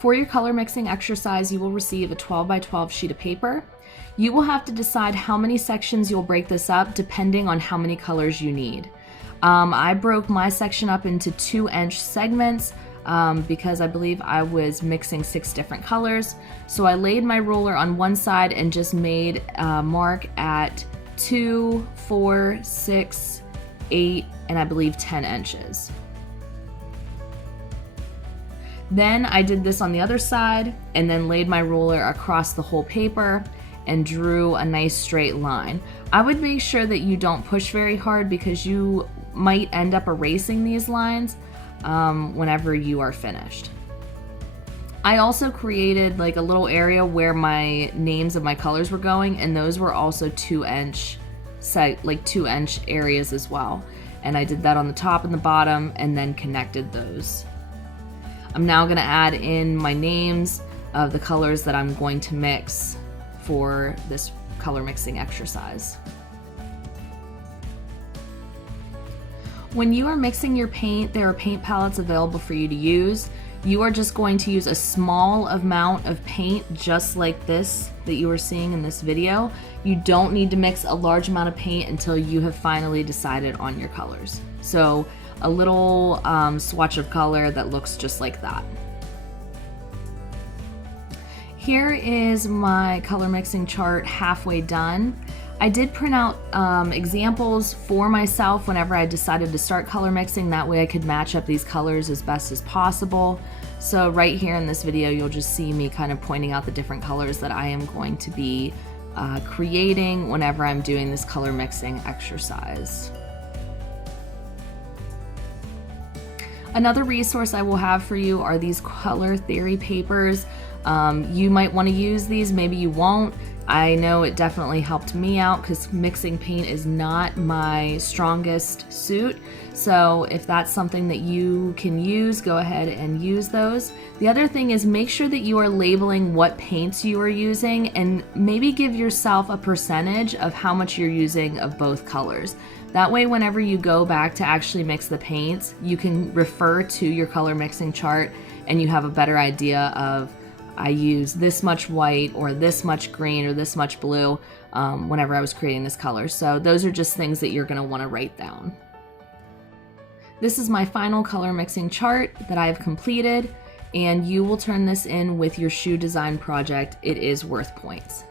For your color mixing exercise, you will receive a 12 by 12 sheet of paper. You will have to decide how many sections you'll break this up depending on how many colors you need. I broke my section up into 2-inch segments because I believe I was mixing 6 different colors. So I laid my ruler on one side and just made a mark at 2, 4, 6, 8, and I believe 10 inches. Then I did this on the other side and then laid my ruler across the whole paper and drew a nice straight line. I would make sure that you don't push very hard because you might end up erasing these lines whenever you are finished. I also created like a little area where my names of my colors were going, and those were also 2-inch areas as well. And I did that on the top and the bottom and then connected those. I'm now going to add in my names of the colors that I'm going to mix for this color mixing exercise. When you are mixing your paint, there are paint palettes available for you to use. You are just going to use a small amount of paint just like this that you are seeing in this video. You don't need to mix a large amount of paint until you have finally decided on your colors. So a little swatch of color that looks just like that. Here is my color mixing chart halfway done. I did print out examples for myself whenever I decided to start color mixing. That way I could match up these colors as best as possible. So right here in this video, you'll just see me kind of pointing out the different colors that I am going to be creating whenever I'm doing this color mixing exercise. Another resource I will have for you are these color theory papers. You might want to use these, maybe you won't. I know it definitely helped me out because mixing paint is not my strongest suit. So if that's something that you can use, go ahead and use those. The other thing is make sure that you are labeling what paints you are using and maybe give yourself a percentage of how much you're using of both colors. That way, whenever you go back to actually mix the paints, you can refer to your color mixing chart and you have a better idea of I use this much white or this much green or this much blue whenever I was creating this color. So those are just things that you're going to want to write down. This is my final color mixing chart that I have completed, and you will turn this in with your shoe design project. It is worth points.